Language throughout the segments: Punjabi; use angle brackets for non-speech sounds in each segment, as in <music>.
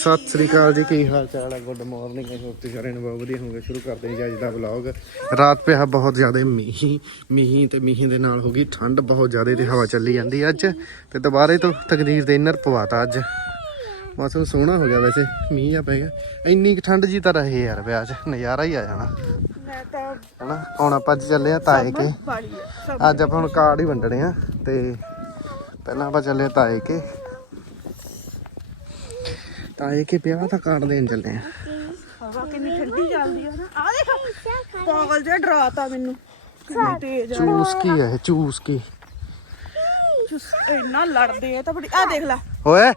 ਸਤਿ ਸ੍ਰੀ ਅਕਾਲ ਜੀ ਕੀ ਹਾਲ ਚਾਲ ਹੈ ਗੁੱਡ ਮਾਰਨਿੰਗ ਹੈ ਹੋਪ ਤੁਸੀਂ ਸਾਰਿਆਂ ਨੂੰ ਬਹੁਤ ਵਧੀਆ ਹੋਵੋਗੇ। ਸ਼ੁਰੂ ਕਰਦੇ ਹਾਂ ਜੀ ਅੱਜ ਦਾ ਵਲੌਗ ਰਾਤ ਪਿਆ ਬਹੁਤ ਜ਼ਿਆਦਾ ਮੀਂਹ ਮੀਂਹ ਤੇ ਮੀਂਹ ਦੇ ਨਾਲ ਹੋ ਗਈ ਠੰਡ ਬਹੁਤ ਜ਼ਿਆਦਾ ਤੇ ਹਵਾ ਚੱਲੀ ਜਾਂਦੀ ਅੱਜ। ਤੇ ਦੁਬਾਰੇ ਤੋਂ ਤਕਦੀਰ ਦੇ ਇਨਰ ਪਵਾਤਾ ਅੱਜ। ਮੌਸਮ ਸੋਹਣਾ ਹੋ ਗਿਆ ਵੈਸੇ ਮੀਂਹ ਆ ਪੈ ਗਿਆ। ਇੰਨੀ ਕੁ ਠੰਡ ਜੀ ਤਾਂ ਰਹੇ ਯਾਰ ਵਿਆਹ 'ਚ ਨਜ਼ਾਰਾ ਹੀ ਆ ਜਾਣਾ। ਮੈਂ ਤਾਂ ਹਨਾ ਹੁਣ ਆਪਾਂ ਅੱਜ ਚੱਲੇ ਆ ਤਾਏ ਕੇ ਅੱਜ ਆਪਾਂ ਹੁਣ ਕਾਰਡ ਹੀ ਵੰਡਣੇ ਆ ਤੇ ਪਹਿਲਾਂ ਆਪਾਂ ਚੱਲੇ ਆ ਤਾਏ ਕੇ ਤਾਏ ਕੇ ਵਿਆਹ ਦਾ ਕਾਰਡ ਦੇਣ ਚੱਲੇ ਆ। ਹਵਾ ਕਿੰਨੀ ਠੰਡੀ ਚੱਲਦੀ ਆ ਨਾ। ਆ ਦੇਖ ਪਾਗਲ ਜਿਹਾ ਡਰਾਤਾ ਮੈਨੂੰ। ਕਿੰਨੀ ਤੇਜ਼ ਆ। ਚੂਸ ਕੀ ਹੈ? ਚੂਸ ਕੀ? ਚੁਸ ਇੰਨਾ ਲੜਦੇ ਆ ਤਾਂ ਬੜੀ ਆ ਦੇਖ ਲੈ। ਓਏ।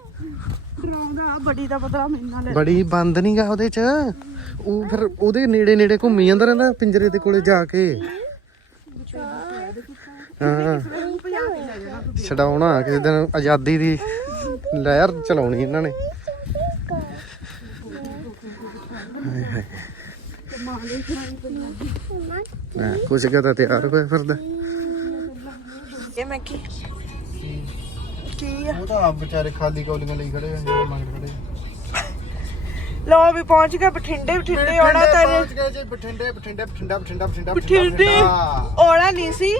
ਡਰਾਉਂਦਾ ਬੜੀ ਦਾ ਮੇਰੇ ਨਾਲ ਲੈ ਬੜੀ ਬੰਦ ਨਹੀਂ ਗਾ ਉਹਦੇ ਚ? ਉਹ ਫਿਰ ਉਹਦੇ ਨੇੜੇ ਨੇੜੇ ਘੁੰਮੀ ਜਾਂਦਾ ਰਹਿੰਦਾ ਪਿੰਜਰੇ ਦੇ ਕੋਲੇ ਜਾ ਕੇ। ਹਾਂ। ਛਡਾਉਣਾ ਕਿਸੇ ਦਿਨ ਆਜ਼ਾਦੀ ਦੀ ਲਹਿਰ ਚਲਾਉਣੀ ਇਹਨਾਂ ਨੇ। ਹਾਏ ਹਾਏ ਹਾਂ ਕੁਛ ਕਾ ਤਾਂ ਤਿਆਰ ਹੋਇਆ ਫਿਰਦਾ। ਇਹ ਮੈਂ ਕੀ ਕੀ ਆ? ਉਹ ਤਾਂ ਆਪ ਵਿਚਾਰੇ ਖਾਲੀ ਕੌਲੀਆਂ ਲਈ ਖੜੇ ਆ ਜਿਹੜੇ ਮੰਗ ਖੜੇ ਲੋ ਵੀ ਪਹੁੰਚ ਗਏ ਬਠਿੰਡੇ ਬਠਿੰਡੇ ਆਉਣਾ ਤਾਂ ਪਹੁੰਚ ਗਏ ਜੀ ਬਠਿੰਡੇ ਬਠਿੰਡੇ ਬਠਿੰਡਾ ਬਠਿੰਡਾ ਬਠਿੰਡਾ ਬਠਿੰਡੇ। ਆਉਣਾ ਨਹੀਂ ਸੀ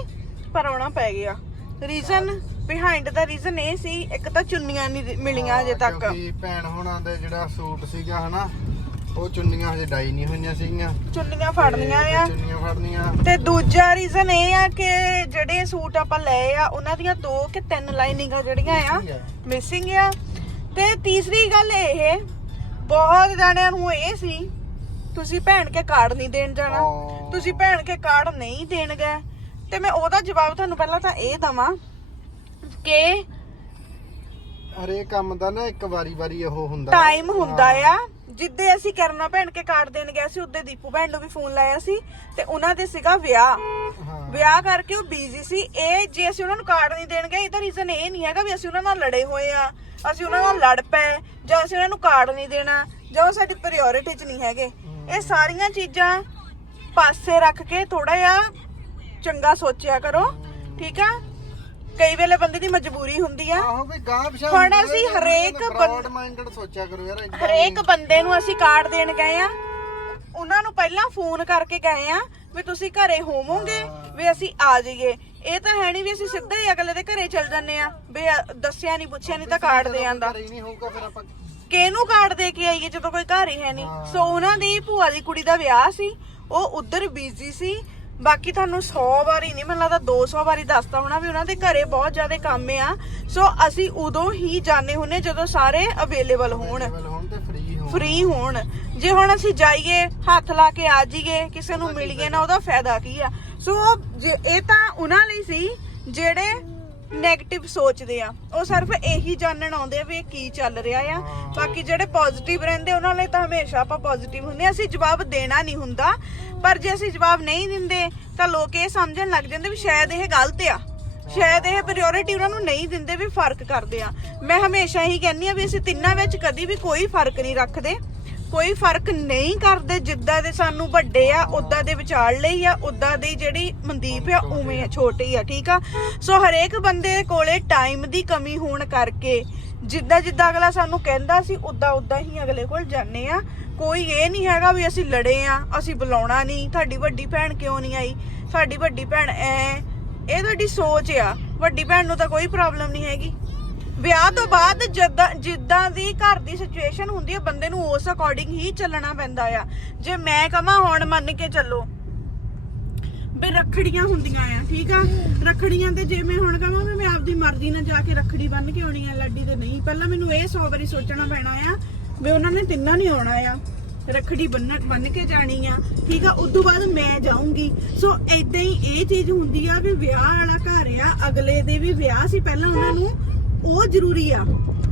ਪਰ ਆਉਣਾ ਪੈ ਗਿਆ। ਰੀਜ਼ਨ ਬਿਹਾਈਂਡ ਦਾ ਰੀਜ਼ਨ ਇਹ ਸੀ ਇੱਕ ਤਾਂ ਚੁੰਨੀਆਂ ਨਹੀਂ ਮਿਲੀਆਂ ਅਜੇ ਤੱਕ। ਕਿਉਂਕਿ ਭੈਣ ਹੋਣਾ ਦੇ ਜਿਹੜਾ ਸੂਟ ਸੀਗਾ ਹਨਾ ਉਹ ਚੁੰਨੀਆਂ ਹਜੇ ਡਾਈ ਨਹੀਂ ਹੋਈਆਂ ਸੀਗੀਆਂ। ਚੁੰਨੀਆਂ ਫੜਨੀਆਂ ਆ। ਚੁੰਨੀਆਂ ਫੜਨੀਆਂ। ਤੇ ਦੂਜਾ ਰੀਜ਼ਨ ਇਹ ਆ ਕਿ ਜਿਹੜੇ ਸੂਟ ਆਪਾਂ ਲਏ ਆ ਉਹਨਾਂ ਦੀਆਂ ਦੋ ਕਿ ਤਿੰਨ ਲਾਈਨਿੰਗਾਂ ਜਿਹੜੀਆਂ ਆ ਮਿਸਿੰਗ ਆ। ਤੇ ਤੀਸਰੀ ਗੱਲ ਇਹ ਬਹੁਤ ਜਾਣਿਆਂ ਨੂੰ ਇਹ ਸੀ ਤੁਸੀਂ ਭੈਣ ਕੇ ਕਾਰਡ ਨਹੀਂ ਦੇਣ ਜਾਣਾ। ਹਾਂ। ਤੁਸੀਂ ਭੈਣ ਕੇ ਕਾਰਡ ਨਹੀਂ ਦੇਣ ਗਏ। ਤੇ ਮੈਂ ਉਹਦਾ ਜਵਾਬ ਤੁਹਾਨੂੰ ਪਹਿਲਾਂ ਤਾਂ ਇਹ ਦਵਾਂ ਕਿ ਹਰੇਕ ਕੰਮ ਦਾ ਨਾ ਇੱਕ ਵਾਰੀ ਵਾਰੀ ਉਹ ਹੁੰਦਾ। ਟਾਈਮ ਹੁੰਦਾ ਆ। ਜਿੱਦੇ ਅਸੀਂ ਕਰਨਾ ਭੈਣ ਕੇ ਕਾਰਡ ਦੇਣ ਗਏ ਸੀ ਉੱਦੇ ਦੀਪੂ ਭੈਣ ਨੂੰ ਵੀ ਫੋਨ ਲਾਇਆ ਸੀ ਤੇ ਉਹਨਾਂ ਦੇ ਸੀਗਾ ਵਿਆਹ। ਵਿਆਹ ਕਰਕੇ ਉਹ ਬੀਜ਼ੀ ਸੀ। ਇਹ ਜੇ ਅਸੀਂ ਉਹਨਾਂ ਨੂੰ ਕਾਰਡ ਨਹੀਂ ਦੇਣ ਗਏ ਇਹਦਾ ਰੀਜ਼ਨ ਇਹ ਨਹੀਂ ਹੈਗਾ ਵੀ ਅਸੀਂ ਉਹਨਾਂ ਨਾਲ ਲੜੇ ਹੋਏ ਆ ਅਸੀਂ ਉਹਨਾਂ ਨਾਲ ਲੜ ਪਏ ਜਾਂ ਅਸੀਂ ਉਹਨਾਂ ਨੂੰ ਕਾਰਡ ਨਹੀਂ ਦੇਣਾ ਜਾਂ ਉਹ ਸਾਡੀ ਪ੍ਰਾਇੋਰਟੀ 'ਚ ਨਹੀਂ ਹੈਗੇ। ਇਹ ਸਾਰੀਆਂ ਚੀਜ਼ਾਂ ਪਾਸੇ ਰੱਖ ਕੇ ਥੋੜਾ ਜਿਹਾ ਚੰਗਾ ਸੋਚਿਆ ਕਰੋ ਠੀਕ ਆ? ਕਈ ਵੇਲੇ ਬੰਦੇ ਦੀ ਮਜਬੂਰੀ ਹੁੰਦੀ ਆ। ਆਹੋ ਵੀ ਗਾਂ ਪਿਛਾ ਹੁਣ ਅਸੀਂ ਹਰੇਕ ਬੰਦ- ਬ੍ਰੌਡ ਮਾਈਂਡਡ ਸੋਚਿਆ ਕਰੋ ਯਾਰ ਏਦਾਂ ਹਰੇਕ ਬੰਦੇ ਨੂੰ ਅਸੀਂ ਕਾਰਡ ਦੇਣ ਗਏ ਆ। ਉਹਨਾਂ ਨੂੰ ਪਹਿਲਾਂ ਫੋਨ ਕਰਕੇ ਗਏ ਆ ਵੀ ਤੁਸੀਂ ਘਰੇ ਹੋਵੋਗੇ ਵੀ ਅਸੀਂ ਆ ਜਾਈਏ। ਇਹ ਤਾਂ ਹੈ ਨਹੀਂ ਵੀ ਅਸੀਂ ਸਿੱਧਾ ਹੀ ਅਗਲੇ ਦੇ ਘਰੇ ਚੱਲ ਜੰਨੇ ਆ ਵੀ ਅ, ਦੱਸਿਆ ਨਹੀਂ ਪੁੱਛਿਆ ਨਹੀਂ ਤਾਂ ਕਾਰਡ ਦੇ ਆਂਦਾ ਘਰੇ ਹੀ ਨਹੀਂ ਹੋਊਗਾ ਫਿਰ ਆਪਾਂ ਕਿਹਨੂੰ ਕਾਰਡ ਦੇ ਕੇ ਆਈਏ ਜਦੋਂ ਕੋਈ ਘਰ ਹੀ ਹੈ ਨਹੀਂ ਸੋ ਉਹਨਾਂ ਦੀ ਭੂਆ ਦੀ ਕੁੜੀ ਦਾ ਵਿਆਹ ਸੀ ਉਹ ਉਧਰ ਬਿਜ਼ੀ ਸੀ ਬਾਕੀ ਤੁਹਾਨੂੰ 100 ਵਾਰੀ ਨਹੀਂ ਮੈਨੂੰ ਲੱਗਦਾ 200 ਵਾਰੀ ਦੱਸਤਾ ਹੋਣਾ ਵੀ ਉਹਨਾਂ ਦੇ ਘਰੇ ਬਹੁਤ ਜ਼ਿਆਦਾ ਕੰਮ ਆ। ਸੋ ਅਸੀਂ ਉਦੋਂ ਹੀ ਜਾਣੇ ਹੁੰਨੇ ਜਦੋਂ ਸਾਰੇ ਅਵੇਲੇਬਲ ਹੋਣ। ਲੈਵਲ ਹੁਣ ਤੇ ਫ੍ਰੀ ਹੋ ਫ੍ਰੀ ਹੋਣ। ਜੇ ਹੁਣ ਅਸੀਂ ਜਾਈਏ ਹੱਥ ਲਾ ਕੇ ਆ ਜਾਈਏ ਕਿਸੇ ਨੂੰ ਮਿਲੀਏ ਨਾ ਉਹਦਾ ਫਾਇਦਾ ਕੀ ਆ? ਸੋ ਜੇ- ਇਹ ਤਾਂ ਉਹਨਾਂ ਲਈ ਸੀ ਜਿਹੜੇ 네ਗੇਟਿਵ ਸੋਚਦੇ ਆ। ਉਹ ਸਿਰਫ ਇਹੀ ਜਾਣਨ ਆਉਂਦੇ ਆ ਵੀ ਇਹ ਕੀ ਚੱਲ ਰਿਹਾ ਆ। ਬਾਕੀ ਜਿਹੜੇ ਪੋਜ਼ਿਟਿਵ ਰਹਿੰਦੇ ਉਹਨਾਂ ਲਈ ਤਾਂ ਹਮੇਸ਼ਾ ਆਪਾਂ ਪੋਜ਼ਿਟਿਵ ਹੁੰਦੇ ਆ। ਅਸੀਂ ਜਵਾਬ ਦੇਣਾ ਨਹੀਂ ਹੁੰਦਾ। ਪਰ ਜੇ ਅਸੀਂ ਜਵਾਬ ਨਹੀਂ ਦਿੰਦੇ ਤਾਂ ਲੋਕ ਇਹ ਸਮਝਣ ਲੱਗ ਜਾਂਦੇ ਵੀ ਸ਼ਾਇਦ ਇਹ ਗਲਤ ਆ। ਸ਼ਾਇਦ ਇਹ ਪ੍ਰਾਇੋਰਟੀ ਉਹਨਾਂ ਨੂੰ ਨਹੀਂ ਦਿੰਦੇ ਵੀ ਫ਼ਰਕ ਕਰਦੇ ਆ। ਮੈਂ ਹਮੇਸ਼ਾ ਹੀ ਕਹਿੰਨੀ ਆ ਵੀ ਅਸੀਂ ਤਿੰਨਾਂ ਵਿੱਚ ਕਦੀ ਵੀ ਕੋਈ ਫ਼ਰਕ ਨਹੀਂ ਰੱਖਦੇ। ਕੋਈ ਫ਼ਰਕ ਨਹੀਂ ਕਰਦੇ ਜਿੱਦਾਂ ਦੇ ਸਾਨੂੰ ਵੱਡੇ ਆ ਉਦਾਂ ਦੇ ਵਿਚਾਰ ਲਈ ਆ ਉਦਾਂ ਦੀ ਜਿਹੜੀ ਮਨਦੀਪ ਆ ਉਵੇਂ ਆ ਛੋਟੀ ਆ ਠੀਕ ਆ? ਸੋ ਹਰੇਕ ਬੰਦੇ ਕੋਲੇ ਟਾਈਮ ਦੀ ਕਮੀ ਹੋਣ ਕਰਕੇ ਜਿੱਦਾਂ ਜਿੱਦਾਂ ਅਗਲਾ ਸਾਨੂੰ ਕਹਿੰਦਾ ਸੀ ਉਦਾਂ ਉਦਾਂ ਹੀ ਅਗਲੇ ਕੋਲ ਜਾਂਦੇ ਆ। ਕੋਈ ਇਹ ਨਹੀਂ ਹੈਗਾ ਵੀ ਅਸੀਂ ਲੜੇ ਆ ਅਸੀਂ ਬੁਲਾਉਣਾ ਨਹੀਂ ਤੁਹਾਡੀ ਵੱਡੀ ਭੈਣ ਕਿਉਂ ਨਹੀਂ ਆਈ? ਸਾਡੀ ਵੱਡੀ ਭੈਣ ਐ ਇਹ ਤੁਹਾਡੀ ਸੋਚ ਆ ਵੱਡੀ ਭੈਣ ਨੂੰ ਤਾਂ ਕੋਈ ਪ੍ਰੋਬਲਮ ਨਹੀਂ ਹੈਗੀ। ਵਿਆਹ ਤੋਂ ਬਾਅਦ ਜਿੱਦਾਂ ਜਿੱਦਾਂ ਦੀ ਘਰ ਦੀ ਸਿਚੁਏਸ਼ਨ ਹੁੰਦੀ ਹੈ ਬੰਦੇ ਨੂੰ ਉਸ ਅਕੋਰਡਿੰਗ ਹੀ ਚੱਲਣਾ ਪੈਂਦਾ ਆ। ਜੇ ਮੈਂ ਕਹਾਂ ਹੁਣ ਮੰਨ ਕੇ ਚੱਲੋ ਵੀ ਰੱਖੜੀਆਂ ਹੁੰਦੀਆਂ ਆ, ਠੀਕ ਆ? ਰੱਖੜੀਆਂ ਤੇ ਜੇ ਮੈਂ ਹੁਣ ਕਹਾਂ ਵੀ ਮੈਂ ਆਪਦੀ ਮਰਜ਼ੀ ਨਾਲ ਜਾ ਕੇ ਰੱਖੜੀ ਬੰਨ ਕੇ ਆਉਣੀ ਆ, ਲੱਡੀ ਤੇ ਨਹੀਂ। ਪਹਿਲਾਂ ਮੈਨੂੰ ਇਹ 100 ਵਾਰੀ ਸੋਚਣਾ ਪੈਣਾ ਆ ਵੀ ਉਹਨਾਂ ਨੇ ਤਿੰਨਾਂ ਨਹੀਂ ਆਉਣਾ ਆ, ਰੱਖੜੀ ਬੰਨ ਬੰਨ ਕੇ ਜਾਣੀ ਆ, ਠੀਕ ਆ? ਉਦੋਂ ਬਾਅਦ ਮੈਂ ਜਾਊਂਗੀ। ਸੋ ਐਦਾਂ ਹੀ ਇਹ ਚੀਜ਼ ਹੁੰਦੀ ਆ ਵੀ ਵਿਆਹ ਵਾਲਾ ਘਰ ਆ, ਅਗਲੇ ਦੇ ਵੀ ਵਿਆਹ ਸੀ ਪਹਿਲਾਂ ਉਹਨਾਂ ਨੂੰ। ਉਹ ਜ਼ਰੂਰੀ ਆ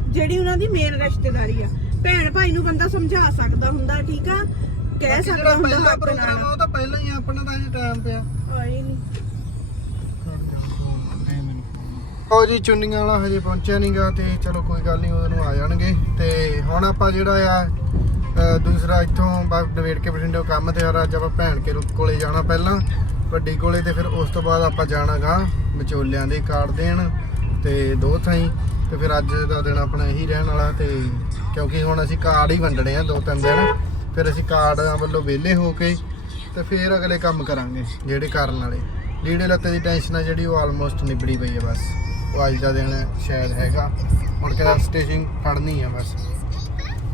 ਜਿਹੜੀ ਉਹਨਾਂ ਦੀ ਮੇਨ ਰਿਸ਼ਤੇਦਾਰੀ ਆ। ਭੈਣ ਭਾਈ ਨੂੰ ਬੰਦਾ ਸਮਝਾ ਸਕਦਾ ਹੁੰਦਾ ਠੀਕ ਆ? ਕਹਿ ਸਕਦਾ ਹੁੰਦਾ ਪਹਿਲਾ ਹੱਕ ਪ੍ਰੋਗਰਾਮ ਆ ਨਾਲ। ਉਹ ਤਾਂ ਪਹਿਲਾਂ ਹੀ ਆ, ਆਪਣਾ ਤਾਂ ਟਾਈਮ ਪਿਆ। ਆਏ ਨਹੀਂ ਉਹ ਜੀ ਚੁੰਨੀਆਂ ਵਾਲਾ ਹਜੇ ਪਹੁੰਚਿਆ ਨਹੀਂਗਾ ਤੇ ਚਲੋ ਕੋਈ ਗੱਲ ਨਹੀਂ ਉਹਨੂੰ ਆ ਜਾਣਗੇ। ਤੇ ਹੁਣ ਆਪਾਂ ਜਿਹੜਾ ਆ ਅ, ਦੂਸਰਾ ਇੱਥੋਂ ਬਸ ਨਵੇੜ ਕੇ ਬਠਿੰਡੇ ਕੰਮ ਤੇ ਆ ਅੱਜ ਆਪਾਂ ਭੈਣ ਕੇ ਕੋਲੇ ਜਾਣਾ ਪਹਿਲਾਂ। ਵੱਡੀ ਕੋਲੇ ਤੇ ਫਿਰ ਉਸ ਤੋਂ ਬਾਅਦ ਆਪਾਂ ਜਾਣਾਗਾ ਵਿਚੋਲਿਆਂ ਦੇ ਕਾਰਡ ਦੇਣ। ਤੇ ਦੋ ਥਾਈ, ਤੇ ਫਿਰ ਅੱਜ ਦਾ ਦਿਨ ਆਪਣਾ ਇਹੀ ਰਹਿਣ ਵਾਲਾ ਤੇ ਕਿਉਂਕਿ ਹੁਣ ਅਸੀਂ ਕਾਰਡ ਹੀ ਵੰਡਣੇ ਆ ਦੋ ਤਿੰਨ ਦਿਨ, ਫਿਰ ਅਸੀਂ ਕਾਰਡਾਂ ਵੱਲੋਂ ਵਿਹਲੇ ਹੋ ਕੇ ਤੇ ਫਿਰ ਅਗਲੇ ਕੰਮ ਕਰਾਂਗੇ ਜਿਹੜੇ ਕਰਨ ਵਾਲੇ। ਲੀੜੇ ਲੱਤੇ ਦੀ ਟੈਨਸ਼ਨ ਆ ਜਿਹੜੀ, ਉਹ ਆਲਮੋਸਟ ਨਿਬੜੀ ਪਈ ਹੈ ਬਸ। ਉਹ ਅੱਜ ਦਾ ਦਿਨ ਸ਼ਾਇਦ ਹੈਗਾ। ਹੁਣ ਕਿਹਦਾ ਸਟੇਜਿੰਗ ਫੜਨੀ ਆ ਬਸ।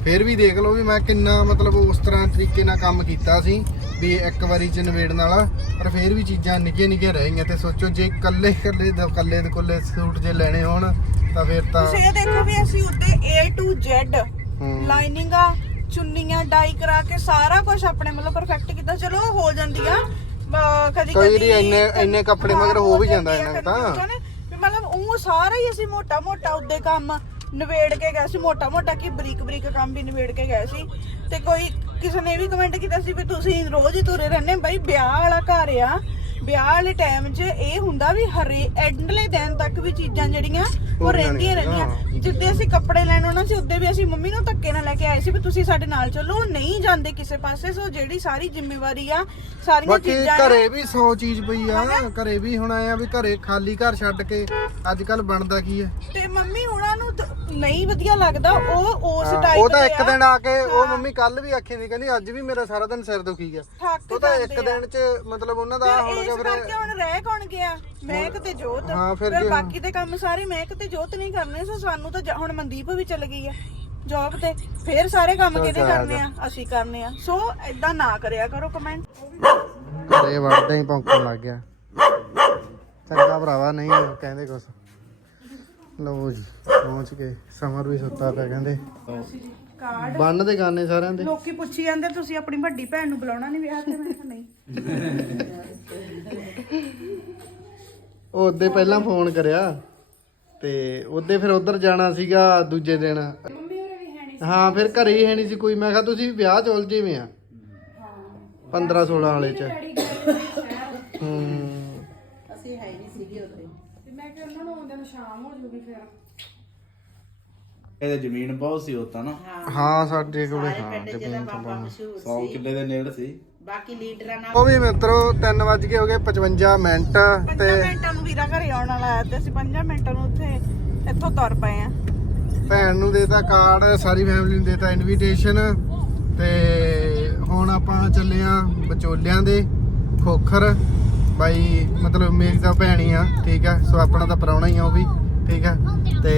ਫਿਰ ਵੀ ਦੇਖ ਲਓ ਵੀ ਮੈਂ ਕਿੰਨਾ ਮਤਲਬ ਉਸ ਤਰ੍ਹਾਂ ਤਰੀਕੇ ਨਾਲ ਕੰਮ ਕੀਤਾ ਸੀ। ਵੀ ਇੱਕ ਵਾਰੀ ਚ ਵਾਲਾ ਪਰ ਫਿਰ ਵੀ ਚੀਜ਼ਾਂ ਨਿੱਕੀਆਂ ਨਿੱਕੀਆਂ ਰਹਿ ਗਈਆਂ ਤੇ ਸੋਚੋ ਜੇ ਇਕੱਲੇ ਦਾ ਇਕੱਲੇ ਦੇ ਕੋਲੇ ਸੂਟ ਜੇ ਲੈਣੇ ਹੋਣ ਤਾਂ ਫਿਰ ਤਾਂ ਤੁਸੀਂ ਇਹ ਦੇਖੋ ਵੀ ਅਸੀਂ ਉੱਤੇ A to Z। ਲਾਈਨਿੰਗਾਂ ਚੁੰਨੀਆਂ ਡਾਈ ਕਰਾ ਕੇ ਸਾਰਾ ਕੁਝ ਆਪਣੇ ਮਤਲਬ ਪਰਫੈਕਟ ਕੀਤਾ ਚਲੋ ਹੋ ਜਾਂਦੀ ਆ ਕਦੀ ਕਈ ਕਦੀ ਇੰਨੇ- ਇੰਨੇ ਕੱਪੜੇ ਮਗਰ ਹੋ ਵੀ ਜਾਂਦਾ ਇਹਨਾਂ ਤਾਂ। ਵੀ ਮਤਲਬ ਉਹ ਸਾਰਾ ਹੀ ਅਸੀਂ ਮੋਟਾ ਮੋਟਾ ਉੱਦੇ ਕੰਮ ਨਵੇੜ ਕੇ ਗਏ ਸੀ ਮੋਟਾ ਮੋਟਾ ਕੀ ਬਰੀਕ ਬਰੀਕ ਕੰਮ ਵੀ ਨਵੇੜ ਕੇ ਗਏ ਸੀ ਤੇ ਕੋਈ ਕਿਸੇ ਨੇ ਵੀ ਕਮੈਂਟ ਕੀਤਾ ਸੀ ਵੀ ਤੁਸੀਂ ਰੋਜ਼ ਹੀ ਤੁਰੇ ਰਹਿੰਦੇ ਬਈ ਵਿਆਹ ਵਾਲਾ ਘਰ ਆ। ਵਿਆਹ ਵਾਲੇ ਟਾਈਮ 'ਚ ਇਹ ਹੁੰਦਾ ਵੀ ਹਰੇ ਐਂਡਲੇ ਦਿਨ ਤੱਕ ਵੀ ਚੀਜ਼ਾਂ ਜਿਹੜੀਆਂ ਉਹ ਰਹਿੰਦੀਆਂ ਰਹਿੰਦੀਆਂ। ਜਿੱਦੇ ਅਸੀਂ ਕੱਪੜੇ ਲੈਣ ਆਉਣਾ ਸੀ ਉੱਦੇ ਵੀ ਅਸੀਂ ਮੰਮੀ ਨੂੰ ਧੱਕੇ ਨਾਲ ਲੈ ਕੇ ਆਏ ਸੀ ਵੀ ਤੁਸੀਂ ਸਾਡੇ ਨਾਲ ਚੱਲੋ ਨਹੀਂ ਜਾਂਦੇ ਕਿਸੇ ਪਾਸੇ ਸੋ ਜਿਹੜੀ ਸਾਰੀ ਜ਼ਿੰਮੇਵਾਰੀ ਆ ਸਾਰੀਆਂ ਬਾਕੀ ਚੀਜ਼ਾਂ ਘਰੇ ਵੀ 100 ਚੀਜ਼ ਪਈ ਆ ਘਰੇ ਵੀ ਹੁਣ ਆਇਆ ਵੀ ਘਰੇ ਖਾਲੀ ਘਰ ਛੱਡ ਕੇ ਅੱਜ ਕੱਲ ਬਣਦਾ ਕੀ ਹੈ ਤੇ ਮੰਮੀ ਹੁਣਾਂ ਨੂੰ ਤਾਂ ਨਹੀਂ ਵਧੀਆ ਲੱਗਦਾ ਉਹ ਉਸ ਹਾਂ, ਟਾਈਪ ਉਹ ਤਾਂ ਇੱਕ ਦਿਨ ਆ ਕੇ ਉਹ ਮੰਮੀ ਕੱਲ ਵੀ ਆਖੀ ਸੀ ਕਹਿੰਦੀ ਅੱਜ ਵੀ ਮੇਰਾ ਸਾਰਾ ਦਿਨ ਸਿਰ ਦੁਖੀ ਗਿਆ ਥੱਕ ਉਹ ਤਾਂ ਇੱਕ ਜਾਂਦੇ ਆ। ਦਿਨ ਚ ਮਤਲਬ ਉਹਨਾਂ ਦਾ ਹੁਣ ਇਸ ਕਰਕੇ ਹੁਣ ਰਹਿ ਕੌਣ ਗਿਆ? ਮੈਂ ਕਿਤੇ ਜੋਤ। ਹਾਂ, ਫਿਰ ਫਿਰ ਕੀ ਹੋਣਾ? ਬਾਕੀ ਦੇ ਕੰਮ ਸਾਰੇ ਮੈਂ ਕਿਤੇ ਜੋਤ ਨਹੀਂ ਕਰਨੇ ਸੋ ਸਾਨੂੰ ਤਾਂ ਜ- ਹੁਣ ਮਨਦੀਪ ਵੀ ਚੱਲ ਗਈ ਆ ਜੌਬ ਤੇ। ਫਿਰ ਸਾਰੇ ਕੰਮ ਚੱਲ ਕਿਹਨੇ ਜਾ, ਕਰਨੇ ਆ? ਅਸੀਂ ਕਰਨੇ ਆ। ਸੋ ਐਦਾਂ ਨਾ ਕਰਿਆ ਕਰੋ ਕਮੈਂਟ ਘਰੇ ਵੜਦੇ ਹੀ ਭੌਂਕਣ ਲੱਗ ਗਿਆ। ਚੰਗਾ ਭਰਾਵਾ ਨਹੀਂ ਕਹਿੰਦੇ ਕੁਛ। ਲਓ ਜੀ ਪਹੁੰਚ ਗਏ। ਸਮਰ ਵੀ ਸੁੱਤਾ ਪਿਆ ਕਹਿੰਦੇ। ਕਾਰਡ ਬੰਨ ਦੇ ਗਾਨੇ ਸਾਰਿਆਂ ਦੇ। ਲੋਕੀ ਪੁੱਛੀ ਜਾਂਦੇ ਤੁਸੀਂ ਆਪਣੀ ਵੱਡੀ ਭੈਣ ਨੂੰ ਬੁਲਾਉਣਾ ਨਹੀਂ ਵਿਆਹ ਤੇ? ਮੈਂ ਕਿਹਾ ਨਹੀਂ। <laughs> ਉਹਦੇ ਪਹਿਲਾਂ ਫੋਨ ਕਰਿਆ ਤੇ ਉਹਦੇ ਫਿਰ ਉਧਰ ਜਾਣਾ ਸੀਗਾ ਦੂਜੇ ਦਿਨ। ਹਾਂ ਫਿਰ ਘਰੇ ਹੀ ਹੈ ਨਹੀਂ ਸੀ ਕੋਈ। ਮੈਂ ਕਿਹਾ ਤੁਸੀਂ ਵਿਆਹ ਚ ਉਲਝੇ ਵੇ ਆ 15 16 ਵਾਲੇ ਚ। ਹੂੰ। ਅਸੀਂ ਹੈ ਨਹੀਂ ਸੀਗੇ ਉਦੋਂ ਤੇ ਮੈਂ ਕਿਹਾ ਉਹਨਾਂ ਨੂੰ ਆਉਂਦੇ ਨੂੰ ਸ਼ਾਮ ਹੋ ਜੂਗੀ ਫਿਰ। ਇਹਦੇ ਜ਼ਮੀਨ ਬਹੁਤ ਸੀ ਉਤਾਂ ਨਾ। ਹਾਂ। ਸਾਡੇ ਕੋਲੇ ਹਾਂ ਪਿੰਡ ਜ਼ਮੀਨ ਜਿਹਦਾ ਤਾਂ ਬਾਬਾ ਬਹੁਤ। ਮਸ਼ਹੂਰ 100 ਸੀ। ਕਿੱਲੇ ਦੇ ਨੇੜੇ ਸੀ। ਬਾਕੀ ਲੀਡਰਾਂ ਨਾਲ ਉਹ ਵੀ ਮਿੱਤਰੋ 3 ਵਜ ਕੇ ਹੋ ਗਏ 55 ਮਿੰਟ ਤੇ 5 ਮਿੰਟਾਂ ਨੂੰ ਵੀਰਾ ਘਰੇ ਆਉਣ ਵਾਲਾ ਹੈ ਤੇ ਅਸੀਂ 5 ਮਿੰਟਾਂ ਨੂੰ ਉੱਥੇ ਇੱਥੋਂ ਤੁਰ ਪਏ ਆ ਭੈਣ ਨੂੰ ਦੇਤਾ ਕਾਰਡ ਸਾਰੀ ਫੈਮਿਲੀ ਨੂੰ ਦੇਤਾ ਇਨਵੀਟੇਸ਼ਨ ਤੇ ਹੁਣ ਆਪਾਂ ਚੱਲੇ ਆ ਵਿਚੋਲਿਆਂ ਦੇ ਖੋਖਰ। ਬਾਈ ਮਤਲਬ ਮੇਰੀ ਤਾਂ ਭੈਣ ਆ ਠੀਕ ਆ ਸੋ ਆਪਣਾ ਤਾਂ ਪ੍ਰਾਹੁਣਾ ਹੀ ਆ ਉਹ ਵੀ ਠੀਕ ਆ। ਤੇ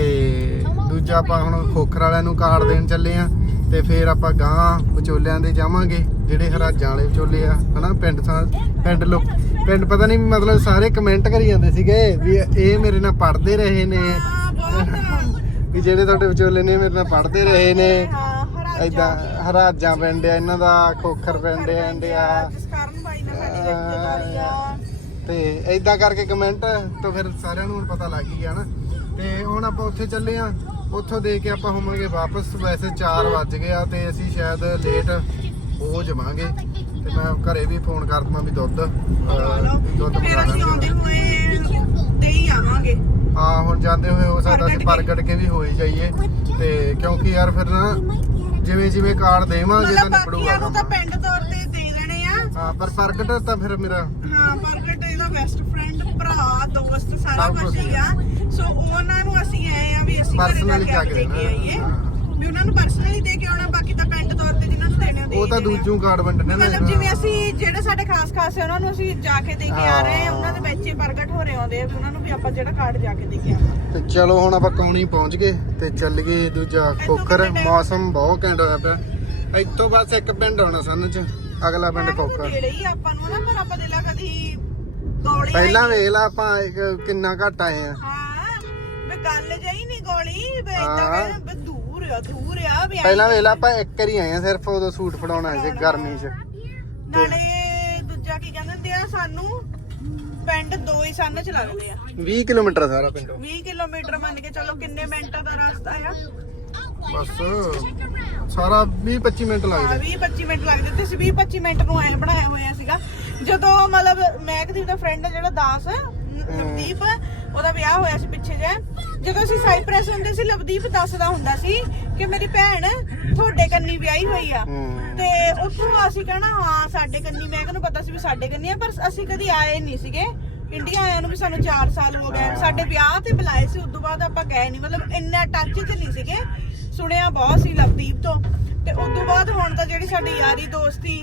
ਦੂਜਾ ਆਪਾਂ ਹੁਣ ਖੋਖਰ ਵਾਲਿਆਂ ਨੂੰ ਕਾਰਡ ਦੇਣ ਚੱਲੇ ਆ ਤੇ ਫਿਰ ਆਪਾਂ ਗਾਂ ਵਿਚੋਲਿਆਂ ਦੇ ਜਾਵਾਂਗੇ। ਜਿਹੜੇ ਹਰਾਜਾਂ ਵਾਲੇ ਵਿਚੋਲੇ ਆ ਹਨਾ ਪਿੰਡ ਸਾਂ ਪਿੰਡ ਲੋਕ ਪਿੰਡ ਪਤਾ ਨਹੀਂ ਮਤਲਬ ਸਾਰੇ ਕਮੈਂਟ ਕਰੀ ਜਾਂਦੇ ਸੀਗੇ ਵੀ ਇਹ ਮੇਰੇ ਨਾਲ ਪੜਦੇ ਰਹੇ ਨੇ। ਵੀ ਜਿਹੜੇ ਤੁਹਾਡੇ ਵਿਚੋਲੇ ਨੇ ਮੇਰੇ ਨਾਲ ਪੜਦੇ ਰਹੇ ਨੇ। ਹਾਂ ਹਰਾਜਾ ਪਿੰਡ ਆ ਇਹਨਾਂ ਦਾ ਖੋਖਰ ਪਿੰਡ ਆ ਇੰਡਿਆ। ਤੇ ਐਦਾਂ ਕਰਕੇ ਕਮੈਂਟ ਤਾਂ ਫਿਰ ਸਾਰਿਆਂ ਨੂੰ ਹੁਣ ਪਤਾ ਲੱਗ ਗਿਆ ਨਾ। ਤੇ ਹੁਣ ਆਪਾਂ ਉੱਥੇ ਚੱਲੇ ਆ। ਉੱਥੋਂ ਦੇ ਕੇ ਆਪਾਂ ਹੋਵਾਂਗੇ ਵਾਪਸ ਵੈਸੇ 4 ਵੱਜ ਗਏ ਆ ਤੇ ਅਸੀਂ ਸ਼ਾਇਦ ਲੇਟ ਹੋ ਜਾਵਾਂਗੇ ਤੇ ਮੈਂ ਘਰੇ ਵੀ ਫੋਨ ਕਰਦਮਾ ਵੀ ਦੁੱਧ ਦੁੱਧ ਫਿਰ ਅਸੀਂ ਆਉਂਦੇ ਹੋਏ ਤੇ ਹੀ ਆਵਾਂਗੇ। ਹਾਂ ਹੁਣ ਜਾਂਦੇ ਹੋਏ ਹੋ ਸਕਦਾ ਅਸੀਂ ਪ੍ਰਗਟ ਕੇ ਵੀ ਹੋਈ ਜਾਈਏ। ਤੇ ਕਿਉਂਕਿ ਯਾਰ ਫਿਰ ਨਾ ਜਿਵੇਂ ਜਿਵੇਂ ਕਾਰਡ ਦੇਵਾਂਗੇ ਤਾਂ ਨਿਬੜੂਗਾ ਤਾਂ। ਪਿੰਡ ਤੌਰ ਤੇ ਦੇ ਦੇਣੇ ਆ। ਹਾਂ ਪਰ ਪ੍ਰਗਟ ਤਾਂ ਫਿਰ ਮੇਰਾ ਹਾਂ ਪ੍ਰਗਟ ਇਹਦਾ ਬੈਸਟ ਫਰੈਂਡ ਭਰਾ ਦੋਸਤ ਸਾਰਾ ਕੁਝ ਹੀ ਆ। ਸੋ ਉਹਨਾਂ ਨੂੰ ਅਸੀਂ ਆਏ ਆ ਵੀ ਅਸੀਂ ਘਰੇ ਜਾ ਕੇ ਆ ਕੇ ਕੇ ਦੇ ਕੇ। ਆਈਏ। ਵੀ ਉਹਨਾਂ ਨੂੰ ਪਰਸਨਲੀ ਦੇ ਕੇ ਆਉਣਾ ਬਾਕੀ ਤਾਂ ਤੌਰ ਤੇ ਜਿਨ੍ਹਾਂ ਨੂੰ ਦੇਣੇ ਦੇ ਉਹ ਤਾਂ। ਦੂਜੂ ਕਾਰਡ ਵੰਡਣੇ ਨੇ ਮਤਲਬ ਜਿਵੇਂ ਅਸੀਂ ਜਿਹੜੇ ਸਾਡੇ ਖਾਸ ਖਾਸ ਹੈ ਉਹਨਾਂ ਨੂੰ ਅਸੀਂ ਜਾ ਕੇ ਦੇ ਕੇ ਆ ਰਹੇ ਹਾਂ। ਉਹਨਾਂ ਦੇ ਵਿੱਚ ਹੀ ਪ੍ਰਗਟ ਹੋ ਰਹੇ ਆਉਂਦੇ ਆ ਵੀ ਉਹਨਾਂ ਨੂੰ ਵੀ ਆਪਾਂ ਜਿਹੜਾ ਕਾਰਡ ਜਾ ਕੇ ਦੇ ਕੇ ਆਵਾਂਗੇ ਤੇ ਚਲੋ ਹੁਣ ਆਪਾਂ ਕੌਣੀ ਪਹੁੰਚ ਗਏ ਤੇ ਚੱਲ ਗਏ ਦੂਜਾ ਖੋਖਰ? ਮੌਸਮ ਬਹੁਤ ਘੈਂਟ ਹੋਇਆ ਪਿਆ ਇੱਥੋਂ ਬਸ ਇੱਕ ਪਿੰਡ ਆਉਣਾ ਸਨ ਚ ਅਗਲਾ ਪਿੰਡ ਖੋਖਰ ਨੇੜੇ ਹੀ ਆਪਾਂ ਨੂੰ ਨਾ ਪਰ ਆਪਾਂ ਦੇ ਲਾ ਕਦੀ ਗੋਲੀ ਪਹਿਲਾਂ ਵੇਖ ਲਾ ਆਪਾਂ ਕਿੰਨਾ ਘੱਟ ਆਏ ਆ ਹਾਂ ਵੀ ਗੱਲ ਜਾਈ ਨਹੀਂ ਗੋਲੀ ਹਾਂ। ਇਦਾਂ ਕਹਿੰਦੇ ਆ ਦੂਰ ਆ ਵੀ ਪਹਿਲਾਂ ਵੇਖ ਲਾ ਆਪਾਂ ਇੱਕ ਵਾਰੀ ਆਏ ਆ ਸਿਰਫ ਉਦੋਂ ਸੂਟ ਫੜਾਉਣਾ ਸੀ ਗਰਮੀ 'ਚ। ਨਾਲੇ ਦੂਜਾ ਕੀ ਕਹਿੰਦੇ ਹੁੰਦੇ ਆ ਸਾਨੂੰ ਪਿੰਡ ਦੋ ਹੀ ਸੰਨ ਚ ਲੱਗਦੇ ਆ। 20 ਕਿਲੋਮੀਟਰ ਸਾਰਾ ਪਿੰਡੋਂ। 20 ਕਿਲੋਮੀਟਰ ਮੰਨ ਕੇ ਚਲੋ ਕਿੰਨੇ ਮਿੰਟਾਂ ਦਾ ਰਸਤਾ ਆ। ਬਸ ਸਾਰਾ 20 25 ਮਿੰਟ ਲੱਗਦੇ। 20 25 ਮਿੰਟ ਲੱਗਦੇ। ਤੇ ਅਸੀਂ 20 25 ਮਿੰਟ ਨੂੰ ਐ ਬਣਾਇਆ ਹੋਇਆ ਸੀਗਾ। ਜਦੋਂ ਮਤਲਬ ਮਹਿਕਦੀਪ ਦਾ ਫਰੈਂਡ ਜਿਹੜਾ ਦਾਸ ਲਵਦੀਪ ਉਹਦਾ ਵਿਆਹ ਹੋਇਆ ਸੀ ਪਿੱਛੇ ਜੇ ਜਦੋਂ ਅਸੀਂ ਸਾਈਪ੍ਰੈਸ ਹੁੰਦੇ ਸੀ ਲਵਦੀਪ ਦੱਸਦਾ ਹੁੰਦਾ ਸੀ ਕਿ ਮੇਰੀ ਭੈਣ ਤੁਹਾਡੇ ਕੰਨੀ ਵਿਆਹੀ ਹੋਈ ਆ। ਤੇ ਉੱਥੋਂ ਅਸੀਂ ਕਹਿਣਾ ਹਾਂ ਸਾਡੇ ਕੰਨੀ ਮੈਂ ਕਿਹਨੂੰ ਪਤਾ ਸੀ ਵੀ ਸਾਡੇ ਕੰਨੀ ਆ? ਪਰ ਅਸੀਂ ਕਦੀ ਆਏ ਨਹੀਂ ਸੀਗੇ। ਇੰਡੀਆ ਆਇਆ ਨੂੰ ਵੀ ਸਾਨੂੰ 4 ਸਾਲ ਹੋ ਗਏ। ਸਾਡੇ ਵਿਆਹ ਤੇ ਬੁਲਾਏ ਸੀ ਉਦੋਂ ਬਾਅਦ ਆਪਾਂ ਗਏ ਨਹੀਂ। ਮਤਲਬ ਇੰਨਾ ਟੱਚ 'ਚ ਨਹੀਂ ਸੀਗੇ। ਸੁਣਿਆ ਬਹੁਤ ਸੀ ਲਵਦੀਪ ਤੋਂ। ਤੇ ਉਦੋਂ ਬਾਅਦ ਹੁਣ ਤਾਂ ਜਿਹੜੀ ਸਾਡੀ ਯਾਰੀ ਦੋਸਤੀ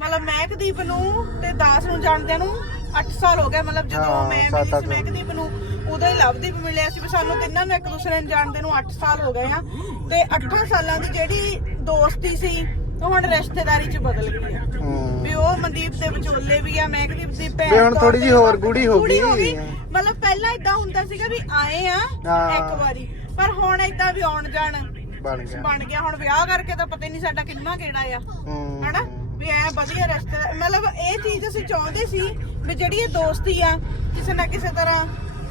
ਮਤਲਬ ਮਹਿਕਦੀਪ ਨੂੰ ਤੇ ਦਾਸ ਨੂੰ ਜਾਣਦਿਆਂ ਨੂੰ 8 ਸਾਲ ਹੋ ਗਏ ਮਤਲਬ ਜਦੋਂ ਹਾਂ, ਮੈਂ ਸੱਤ ਮਿਲੀ ਅੱਠ ਸੀ ਮਹਿਕਦੀਪ ਨੂੰ ਉਦੋਂ ਹੀ ਲਵਦੀਪ ਮਿਲਿਆ ਸੀ ਵੀ ਸਾਨੂੰ ਤਿੰਨਾਂ ਨੂੰ ਇੱਕ ਦੂਸਰੇ ਨੂੰ ਜਾਣਦੇ ਨੂੰ 8 ਸਾਲ ਹੋ ਗਏ ਆ। ਤੇ 8 ਸਾਲਾਂ ਦੀ ਜਿਹੜੀ ਦੋਸਤੀ ਸੀ ਉਹ ਹੁਣ ਰਿਸ਼ਤੇਦਾਰੀ 'ਚ ਬਦਲ ਗਈ ਆ। ਹੂੰ। ਵੀ ਉਹ ਮਨਦੀਪ ਦੇ ਵਿਚੋਲੇ ਵੀ ਆ ਮਹਿਕਦੀਪ ਦੀ ਭੈਣ ਵੀ ਹੁਣ ਤੌਰ ਥੋੜ੍ਹੀ ਤੇ ਜਿਹੀ ਹੋਰ ਗੂੜੀ ਹੋ ਗਈ। ਮਤਲਬ ਪਹਿਲਾਂ ਇਦਾਂ ਹੁੰਦਾ ਸੀਗਾ ਵੀ ਆਏ ਆ ਹਾਂ। ਇੱਕ ਵਾਰੀ ਪਰ ਹੁਣ ਇਦਾਂ ਵੀ ਆਉਣ ਜਾਣ ਬਣ ਗਿਆ। ਬਣ ਗਿਆ। ਹੁਣ ਵਿਆਹ ਕਰਕੇ ਤਾਂ ਪਤਾ ਹੀ ਨਹੀਂ ਸਾਡਾ ਕਿੰਨਾ ਕਿਹੜਾ ਆ। ਹੂੰ। ਹਨਾ? ਵੀ ਐ ਵਧੀਆ ਰਿਸ਼ਤੇ ਮਤਲਬ ਇਹ ਚੀਜ਼ ਅਸੀਂ ਚਾਹੁੰਦੇ ਸੀ ਵੀ ਜਿਹੜੀ ਇਹ ਦੋਸਤੀ ਆ ਕਿਸੇ ਨਾ ਕਿਸੇ ਤਰ੍ਹਾਂ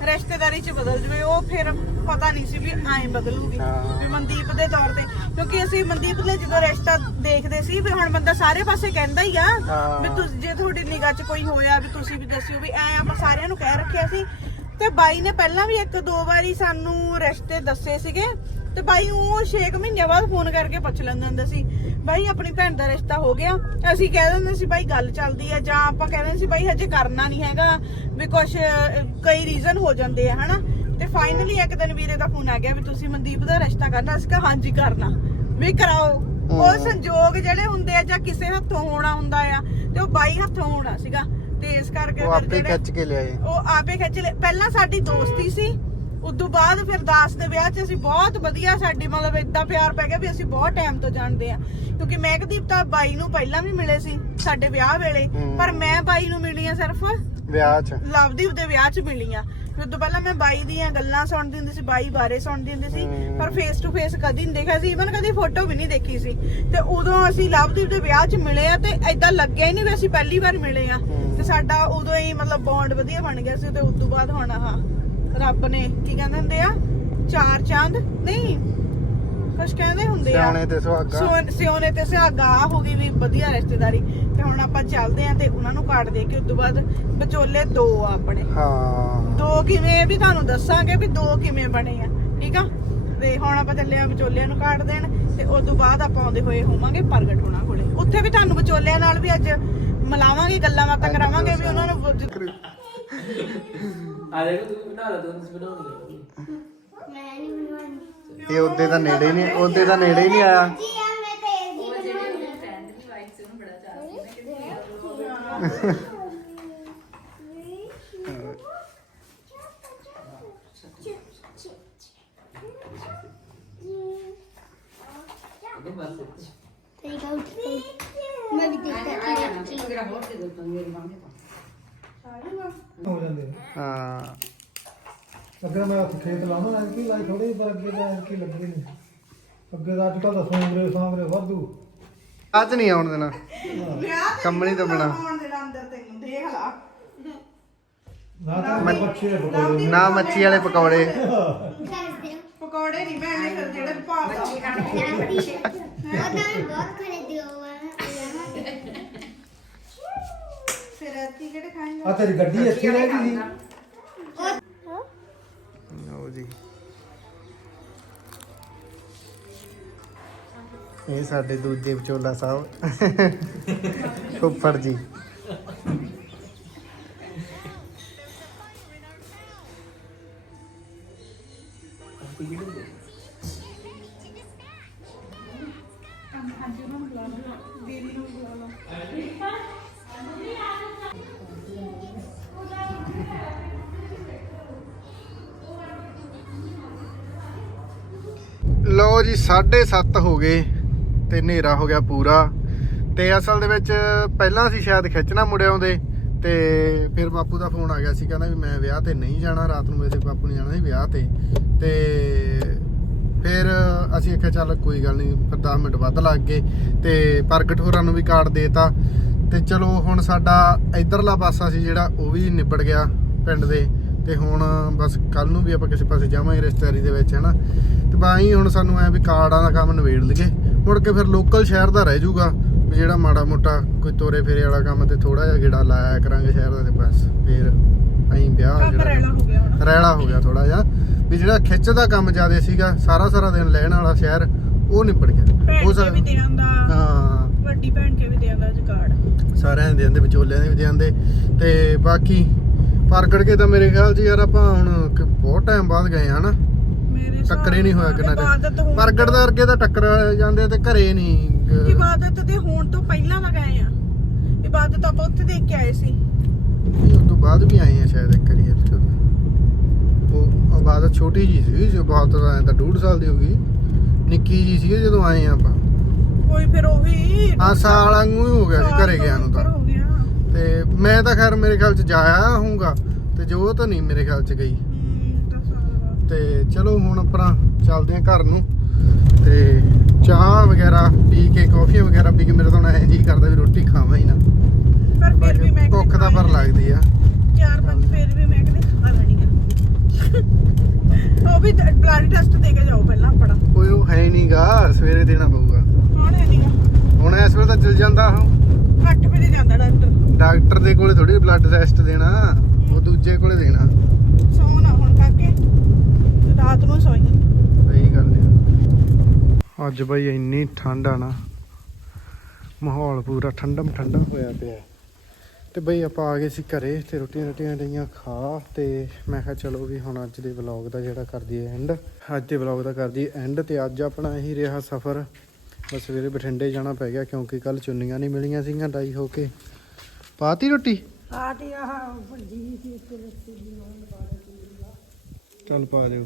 ਰਿਸ਼ਤੇਦਾਰੀ ਚ ਬਦਲ ਜਵੇ। ਉਹ ਫਿਰ ਪਤਾ ਨਹੀਂ ਸੀ ਵੀ ਐਂ ਬਦਲੂਗੀ। ਵੀ ਮਨਦੀਪ ਦੇ ਤੌਰ ਤੇ। ਕਿਉਂਕਿ ਅਸੀਂ ਮਨਦੀਪ ਦੇ ਜਦੋਂ ਰਿਸ਼ਤਾ ਦੇਖਦੇ ਸੀ ਵੀ ਹੁਣ ਬੰਦਾ ਸਾਰੇ ਪਾਸੇ ਕਹਿੰਦਾ ਹੀ ਆ। ਵੀ ਤੁਸੀਂ ਜੇ ਤੁਹਾਡੀ ਨਿਗਾਹ 'ਚ ਕੋਈ ਹੋਇਆ ਵੀ ਤੁਸੀਂ ਵੀ ਦੱਸਿਓ ਵੀ ਐ ਆਪਾਂ ਸਾਰਿਆਂ ਨੂੰ ਕਹਿ ਰੱਖਿਆ ਸੀ। ਤੇ ਬਾਈ ਨੇ ਪਹਿਲਾਂ ਵੀ ਇੱਕ ਦੋ ਵਾਰੀ ਸਾਨੂੰ ਰਿਸ਼ਤੇ ਦੱਸੇ ਸੀਗੇ। ਤੇ ਬਾਈ ਉਹ 6 ਮਹੀਨਿਆਂ ਬਾਅਦ ਫੋਨ ਕਰਕੇ ਪੁੱਛ ਲੈਂਦਾ ਹੁੰਦਾ ਸੀ ਬਾਈ ਆਪਣੀ ਭੈਣ ਦਾ ਰਿਸ਼ਤਾ ਹੋ ਗਿਆ। ਅਸੀਂ ਕਹਿ ਦਿੰਦੇ ਸੀ ਬਾਈ ਗੱਲ ਚੱਲਦੀ ਆ ਜਾਂ ਆਪਾਂ ਕਹਿੰਦੇ ਸੀ ਬਾਈ ਹਜੇ ਕਰਨਾ ਨਹੀਂ ਹੈਗਾ ਵੀ ਕੁਝ ਕਈ ਰੀਜ਼ਨ ਹੋ ਜਾਂਦੇ ਆ ਹਨਾ? ਤੇ ਫਾਈਨਲੀ ਇੱਕ ਦਿਨ ਵੀਰੇ ਦਾ ਫੋਨ ਆ ਗਿਆ ਵੀ ਤੁਸੀਂ ਮਨਦੀਪ ਦਾ ਰਿਸ਼ਤਾ ਕਰਨਾ ਅਸੀਂ ਕਿਹਾ ਹਾਂਜੀ ਕਰਨਾ। ਵੀ ਕਰਾਓ। ਉਹ। ਸੰਜੋਗ ਜਿਹੜੇ ਹੁੰਦੇ ਆ ਜਾਂ ਕਿਸੇ ਹੱਥੋਂ ਹੋਣਾ ਹੁੰਦਾ ਆ ਤੇ ਉਹ ਬਾਈ ਹੱਥੋਂ ਹੋਣਾ ਸੀਗਾ। ਤੇ ਇਸ ਕਰਕੇ ਉਹ ਆਪੇ ਖਿੱਚ ਕੇ ਲਿਆਏ। ਉਹ ਆਪੇ ਖਿੱਚ ਲੈ ਪਹਿਲਾਂ ਸਾਡੀ ਦੋਸਤੀ ਸੀ ਉਦੋਂ ਬਾਅਦ ਫਿਰ ਦਾਸ ਦੇ ਵਿਆਹ 'ਚ ਅਸੀਂ ਬਹੁਤ ਵਧੀਆ ਸਾਡੀ ਮਤਲਬ ਇਦਾਂ ਪਿਆਰ ਪੈ ਗਿਆ ਵੀ ਅਸੀਂ ਬਹੁਤ ਟਾਈਮ ਤੋਂ ਜਾਣਦੇ ਆ ਕਿਉਂਕਿ ਮਹਿਕਦੀਪ ਤਾਂ ਬਾਈ ਨੂੰ ਪਹਿਲਾਂ ਵੀ ਮਿਲੇ ਸੀ ਸਾਡੇ ਵਿਆਹ ਵੇਲੇ। ਪਰ ਮੈਂ ਬਾਈ ਨੂੰ ਮਿਲੀ ਆ ਸਿਰਫ ਵਿਆਹ 'ਚ ਲਵਦੀਪ ਦੇ ਵਿਆਹ 'ਚ ਮਿਲੀ ਆ ਉਦੋਂ ਪਹਿਲਾਂ ਮੈਂ ਬਾਈ ਦੀਆਂ ਗੱਲਾਂ ਸੁਣਦੀ ਹੁੰਦੀ ਸੀ ਬਾਈ ਬਾਰੇ ਸੁਣਦੀ ਹੁੰਦੀ ਸੀ। ਪਰ ਫੇਸ ਟੂ ਫੇਸ ਕਦੀ ਨਹੀਂ ਦੇਖਿਆ ਸੀ ਇਵਨ ਕਦੀ ਫੋਟੋ ਵੀ ਨਹੀਂ ਦੇਖੀ ਸੀ ਤੇ ਉਦੋਂ ਅਸੀਂ ਲਵਦੀਪ ਦੇ ਵਿਆਹ 'ਚ ਮਿਲੇ ਆ ਤੇ ਐਦਾਂ ਲੱਗਿਆ ਹੀ ਨਹੀਂ ਵੀ ਅਸੀਂ ਪਹਿਲੀ ਵਾਰ ਮਿਲੇ ਆ। ਤੇ ਸਾਡਾ ਉਦੋਂ ਹੀ ਮਤਲਬ ਬੌਂਡ ਵਧੀਆ ਬਣ ਗਿਆ ਸੀ ਤੇ ਉਸ ਤੋਂ ਬਾਅਦ ਹੁਣ ਆਹ ਰੱਬ ਨੇ ਕੀ ਕਹਿੰਦੇ ਹੁੰਦੇ ਆ? ਚਾਰ ਚੰਦ? ਨਹੀਂ ਕੁਝ ਕਹਿੰਦੇ ਹੁੰਦੇ ਆ। ਸਿਆਣੇ ਤੇ ਸੁਹਾਗਾ। ਸਿਉਨੇ ਤੇ ਸੁਹਾਗਾ ਹੋ ਗਈ ਵੀ ਵਧੀਆ ਰਿਸ਼ਤੇਦਾਰੀ। ਤੇ ਹੁਣ ਆਪਾਂ ਚੱਲਦੇ ਆਂ ਤੇ ਉਹਨਾਂ ਨੂੰ ਕਾਰਡ ਦੇ ਕੇ ਉਸ ਤੋਂ ਬਾਅਦ ਵਿਚੋਲੇ ਦੋ ਆ ਆਪਣੇ। ਹਾਂ। ਦੋ ਕਿਵੇਂ ਇਹ ਵੀ ਤੁਹਾਨੂੰ ਦੱਸਾਂਗੇ ਵੀ ਦੋ ਕਿਵੇਂ ਬਣੇ ਆ ਠੀਕ ਆ? ਤੇ ਹੁਣ ਆਪਾਂ ਚੱਲੇ ਆ ਵਿਚੋਲਿਆਂ ਨੂੰ ਕਾਰਡ ਦੇਣ ਤੇ ਉਸ ਤੋਂ ਬਾਅਦ ਆਪਾਂ ਆਉਂਦੇ ਹੋਏ ਹੋਵਾਂਗੇ ਪ੍ਰਗਟ ਹੋਣਾ ਕੋਲੇ। ਉੱਥੇ ਵੀ ਤੁਹਾਨੂੰ ਵਿਚੋਲਿਆਂ ਨਾਲ ਵੀ ਅੱਜ ਮਿਲਾਵਾਂਗੇ ਗੱਲਾਂ ਬਾਤਾਂ ਕਰਾਵਾਂਗੇ ਵੀ ਉਹਨਾਂ ਨੂੰ। ਆ ਦੇਖੋ ਤੂੰ ਬਣਾ ਲਾ ਤੂੰ ਬਣਾਉਣੀ ਹੈ ਮੈਂ ਨਹੀਂ ਬਣਵਾਉਣੀ। ਇਹ ਉਹਦੇ ਦਾ ਨੇੜੇ ਨਹੀਂ ਉਹਦੇ ਦਾ ਨੇੜੇ ਹੀ ਨਹੀਂ ਆਇਆ। ਜੀ ਆ ਮੈਂ ਤੇ ਜੀ ਬਣਵਾਉਣੀ ਉਹਦੇ ਬਸ ਤੇਰੀ ਗੱਲ ਉੱਠ ਮੈਂ ਵੀ ਦੇਖਦਾ ਹੋ ਜਾਂਦੇ ਹਾਂ ਅੱਗੇ ਮੈਂ ਉੱਥੇ ਖੇਤ ਲਾਉਣਾ ਐ ਕੀ ਲਾਈ ਥੋੜੀ ਪਰ ਅੱਗੇ ਤਾਂ ਐ ਕੀ ਲੱਗੀ ਨਹੀਂ ਅੱਗੇ ਤਾਂ ਸੋਮਰੇ ਸਾਮਰੇ ਵਾਧੂ। ਅੱਜ ਨਹੀਂ ਆਉਣ ਦੇਣਾ। ਕੰਬਣੀ ਤੋਂ ਬਿਨਾਂ। ਆਉਣ ਦੇਣਾ ਅੰਦਰ ਤੈਨੂੰ ਦੇਖ ਲਾ। ਨਾ ਤਾਂ ਦੇ ਮੱਛੀ ਵਾਲੇ ਪਕੌੜੇ। ਦੇ ਪਕੌੜੇ। ਨਹੀਂ ਭੈਣੇ ਫਿਰ ਜਿਹੜੇ ਭਾਵ ਦਾ। ਉਹ ਤਾਂ ਮੈਂ ਬਹੁਤ ਖੜੇ ਦਿਓ ਫਿਰ ਐਤੀ ਕਿਹੜੇ ਖਾਏਂਗਾ? ਆ ਤੇਰੀ ਗੱਡੀ ਇੱਥੇ ਰਹਿ ਗਈ ਸੀ। ਲਓ ਜੀ। ਇਹ ਸਾਡੇ ਦੂਜੇ ਵਿਚੋਲਾ ਸਾਹਿਬ। ਫੁੱਫੜ ਜੀ। ਲਓ ਜੀ 7:30 ਹੋ ਗਏ। ਤੇ ਹਨੇਰਾ ਹੋ ਗਿਆ ਪੂਰਾ। ਤੇ ਅਸਲ ਦੇ ਵਿੱਚ ਪਹਿਲਾਂ ਅਸੀਂ ਸ਼ਾਇਦ ਖਿੱਚਣਾ ਮੁੜਿਆ ਆਉਂਦੇ ਤੇ ਫਿਰ ਬਾਪੂ ਦਾ ਫੋਨ ਆ ਗਿਆ ਸੀ, ਕਹਿੰਦਾ ਵੀ ਮੈਂ ਵਿਆਹ ਤੇ ਨਹੀਂ ਜਾਣਾ, ਰਾਤ ਨੂੰ ਮੇਰੇ ਬਾਪੂ ਨੇ ਜਾਣਾ ਸੀ ਵਿਆਹ ਤੇ। ਤੇ ਫਿਰ ਅਸੀਂ ਆਖਿਆ ਚੱਲ ਕੋਈ ਗੱਲ ਨਹੀਂ, ਫਿਰ 10 ਮਿੰਟ ਵੱਧ ਲੱਗ ਗਏ, ਤੇ ਪ੍ਰਗਟ ਹੋਰਾਂ ਨੂੰ ਵੀ ਕਾਰਡ ਦੇਤਾ। ਤੇ ਚਲੋ ਹੁਣ ਸਾਡਾ ਇਧਰਲਾ ਪਾਸਾ ਸੀ ਜਿਹੜਾ, ਉਹ ਵੀ ਨਿਬੜ ਗਿਆ ਪਿੰਡ ਦੇ। ਤੇ ਹੁਣ ਬਸ ਕੱਲ ਨੂੰ ਵੀ ਆਪਾਂ ਕਿਸੇ ਪਾਸੇ ਜਾਵਾਂਗੇ ਰਿਸ਼ਤੇਦਾਰੀ ਦੇ ਵਿੱਚ, ਹਨਾ। ਤੇ ਬਾਈ ਹੁਣ ਸਾਨੂੰ ਐ ਵੀ ਕਾਰਡਾਂ ਦਾ ਕੰਮ ਨਿਬੇੜ ਲਈਏ। ਮੁੜ ਕੇ ਫਿਰ ਲੋਕਲ ਸ਼ਹਿਰ ਦਾ ਰਹਿ ਜਾਊਗਾ ਵੀ ਜਿਹੜਾ ਮਾੜਾ ਮੋਟਾ ਕੋਈ ਤੋਰੇ ਫੇਰੇ ਵਾਲਾ ਕੰਮ ਤੇ ਥੋੜਾ ਜਿਹਾ ਗੇੜਾ ਲਾਇਆ ਕਰਾਂਗੇ ਸ਼ਹਿਰ ਦਾ ਤੇ ਬਸ ਫਿਰ ਐਂ ਵਿਆਹ ਜਿਹੜਾ ਰੈਲਾ ਹੋ ਗਿਆ ਥੋੜਾ ਜਿਹਾ ਵੀ ਜਿਹੜਾ ਖਿੱਚ ਦਾ ਕੰਮ ਜ਼ਿਆਦਾ ਸੀਗਾ ਸਾਰਾ ਸਾਰਾ ਦਿਨ ਲੈਣ ਵਾਲਾ ਸ਼ਹਿਰ ਉਹ ਨਿਬੜ ਗਿਆ। ਉਹ ਕੇ ਵੀ ਦੇ ਆਂਦਾ ਹਾਂ। ਵੱਡੀ ਭੈਣ ਕੇ ਵੀ ਦੇ ਆਂਦਾ ਕਾਰਡ ਸਾਰਿਆਂ ਦੇ ਦਿੰਦੇ ਵਿਚੋਲਿਆਂ ਦੇ ਵੀ ਦਿੰਦੇ ਤੇ ਬਾਕੀ ਪ੍ਰਗਟ ਕੇ ਤਾਂ ਮੇਰੇ ਖਿਆਲ 'ਚ ਯਾਰ ਆਪਾਂ ਹੁਣ ਬਹੁਤ ਟਾਈਮ ਬਾਅਦ ਗਏ ਹਨਾ ਮੇਰੇ ਟੱਕਰੇ ਨਹੀਂ ਹੋਇਆ ਕਿੰਨਾ ਇਬਾਦਤ ਚਿਰ। ਪ੍ਰਗਟ ਦੇ ਵਰਗੇ ਤਾਂ ਟੱਕਰ ਜਾਂਦੇ ਤੇ ਘਰੇ ਨਹੀਂ ਇਬਾਦਤ ਤੇ ਹੋਣ ਤੋਂ ਪਹਿਲਾਂ ਦਾ ਗਏ ਆ। ਇਬਾਦਤ ਆਪਾਂ ਉੱਥੇ ਦੇਖ ਕੇ ਆਏ ਸੀ। ਉਸ ਤੋਂ ਬਾਅਦ ਵੀ ਆਏ ਆ ਸ਼ਾਇਦ ਇੱਕ ਵਾਰੀ ਇੱਥੇ ਉਹ ਆਬਾਦਤ ਛੋਟੀ ਜੀ ਸੀ ਜੋ ਬਹੁਤ ਐਂ ਤਾਂ ਡੂਢ ਸਾਲ ਦੀ ਹੋ ਗਈ। ਨਿੱਕੀ ਜੀ ਸੀ ਜਦੋਂ ਆਏ ਆ ਆਪਾਂ। ਕੋਈ ਫਿਰ ਉਹੀ ਹਾਂ ਸਾਲ ਵਾਂਗੂ ਹੀ ਹੋ ਗਿਆ ਸੀ ਘਰੇ ਗਿਆ ਨੂੰ ਤਾਂ। ਤੇ ਮੈਂ ਤਾਂ ਖੈਰ ਮੇਰੇ ਖਿਆਲ 'ਚ ਜਾਇਆ ਹੋਊਗਾ ਤੇ ਜੋ ਤਾਂ ਨਹੀਂ ਮੇਰੇ ਖਿਆਲ 'ਚ ਗਈ। ਤੇ ਚਲੋ ਹੁਣ ਆਪਣਾ ਚੱਲਦੇ ਆ ਘਰ ਨੂੰ। ਤੇ ਚਾਹ ਵਗੈਰਾ ਪੀ ਕੇ ਕਾਫੀ ਵਗੈਰਾ ਪੀ ਕੇ ਮੇਰੇ ਤੋਂ ਐਂ ਜੀ ਕਰਦਾ ਵੀ ਰੋਟੀ ਖਾਵਾਂ ਹੀ ਨਾ। ਪਰ ਫਿਰ ਵੀ ਮੈਂ ਭੁੱਖ ਤਾਂ ਪਰ ਲੱਗਦੀ ਆ। ਚਾਰ ਪੰਜ ਫਿਰ ਵੀ ਮੈਂ ਕਹਿੰਦੀ ਖਾ ਲੈਣੀ ਆ। ਉਹ ਵੀ ਬਲੱਡ ਟੈਸਟ ਦੇ ਕੇ ਜਾਓ ਪਹਿਲਾਂ ਆਪਣਾ। ਕੋਈ ਉਹ ਹੈ ਨਹੀਂਗਾ ਸਵੇਰੇ ਦੇਣਾ ਪਊਗਾ। ਕੌਣ ਹੈ ਨੀਗਾ ਹੁਣ ਇਸ ਵੇਲੇ ਤਾਂ ਚਲ ਜਾਂਦਾ ਉਹ। 8 ਵਜੇ ਜਾਂਦਾ ਡਾਕਟਰ। ਡਾਕਟਰ ਦੇ ਕੋਲੇ ਥੋੜੀ ਬਲੱਡ ਟੈਸਟ ਦੇਣਾ ਉਹ ਦੂਜੇ ਕੋਲੇ ਦੇਣਾ। ਹੁਣ ਰਾਤ ਨੂੰ ਸੋਈ ਸਹੀ ਗੱਲ ਹੈ। ਅੱਜ ਬਈ ਇੰਨੀ ਠੰਡ ਆ ਨਾ ਮਾਹੌਲ ਪੂਰਾ ਠੰਡਮ ਠੰਡਾ ਹੋਇਆ ਪਿਆ। ਤੇ ਬਈ ਆਪਾਂ ਆ ਗਏ ਸੀ ਘਰੇ ਤੇ ਰੋਟੀਆਂ ਰੋਟੀਆਂ ਲਈਆਂ ਖਾ ਤੇ ਮੈਂ ਕਿਹਾ ਚਲੋ ਵੀ ਹੁਣ ਅੱਜ ਦੇ ਵਲੌਗ ਦਾ ਜਿਹੜਾ ਕਰ ਦਈਏ ਐਂਡ ਅੱਜ ਦੇ ਵਲੌਗ ਦਾ ਕਰ ਦਈਏ ਐਂਡ ਤੇ ਅੱਜ ਆਪਣਾ ਇਹੀ ਰਿਹਾ ਸਫ਼ਰ। ਬਸ ਸਵੇਰੇ ਬਠਿੰਡੇ ਜਾਣਾ ਪੈ ਗਿਆ ਕਿਉਂਕਿ ਕੱਲ ਚੁੰਨੀਆਂ ਨਹੀਂ ਮਿਲੀਆਂ ਸੀਗੀਆਂ ਡਾਈ ਹੋ ਕੇ। ਪਾਤੀ ਰੋਟੀ? ਆਟੀ ਆਹ ਭੱਜੀ ਸੀ ਚੱਲ ਪਾ ਦਿਓ।